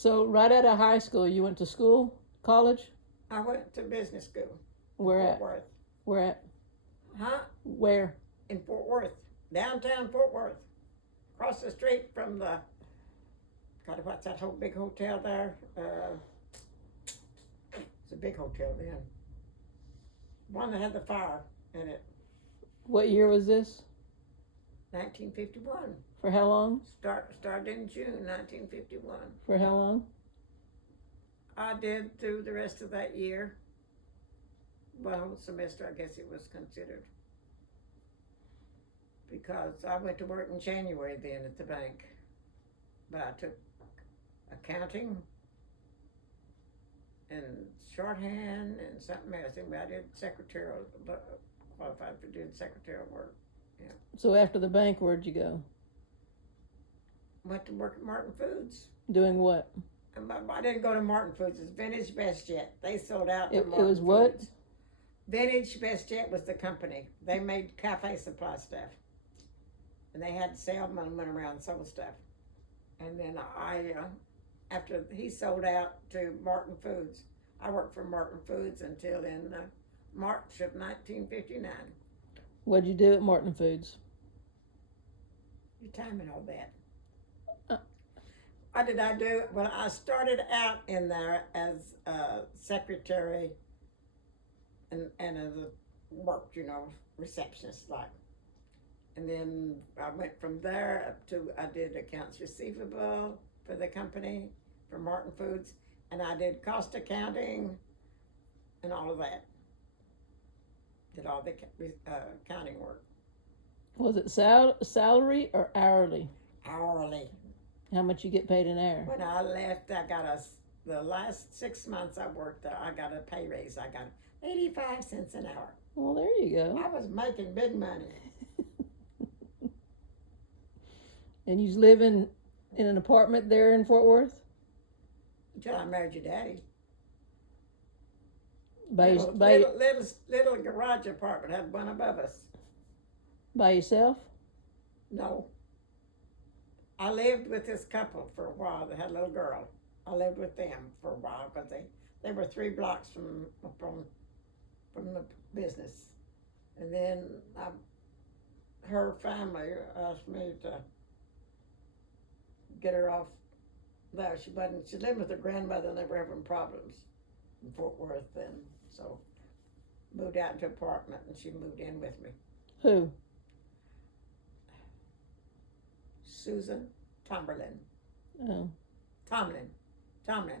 So right out of high school, you went to school, college? I went to business school. Where Fort at? Worth. Where at? Huh? Where? In Fort Worth. Downtown Fort Worth. Across the street from the, God, what's that whole big hotel there? It's a big hotel then. One that had the fire in it. What year was this? 1951. For how long? Started in June 1951. For how long? I did through the rest of that year. Well, semester, I guess it was considered. Because I went to work in January then at the bank. But I took accounting and shorthand and something else. Anyway, I did secretarial, qualified for doing secretarial work. Yeah. So after the bank, where'd you go? Went to work at Martin Foods. Doing what? I didn't go to Martin Foods. It's Vintage Best Jet. They sold out to It Martin was what? Foods. Vintage Best Jet was the company. They made cafe supply stuff. And they had salesmen went around and sold stuff. And then after he sold out to Martin Foods, I worked for Martin Foods until in March of 1959. What'd you do at Martin Foods? Your time and all that. What did I do? Well, I started out in there as a secretary and as a work, receptionist like. And then I went from there up to, I did accounts receivable for the company, for Martin Foods, and I did cost accounting and all of that. Did all the accounting work. Was it salary or hourly? Hourly. How much you get paid an hour? When I left, I got the last 6 months I worked there, I got a pay raise. I got 85 cents an hour. Well, there you go. I was making big money. And you was living in an apartment there in Fort Worth? Until I married your daddy. By Little garage apartment, had one above us. By yourself? No. I lived with this couple for a while that had a little girl. I lived with them for a while because they were 3 blocks from the business. And then her family asked me to get her off there. She lived with her grandmother and they were having problems in Fort Worth then. So moved out into an apartment and she moved in with me. Who? Susan Tomberlin. Oh. Tomlin,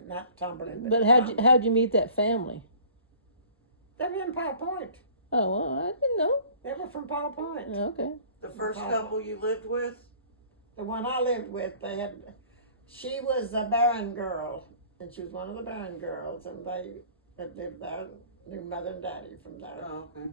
not Tomberlin. But how'd you meet that family? They were in Powell Point. Oh, well, I didn't know. They were from Powell Point. Okay. The first couple you lived with? The one I lived with, she was a Barron girl, and she was one of the Barron girls, and they had lived there, knew mother and daddy from there. Oh, okay.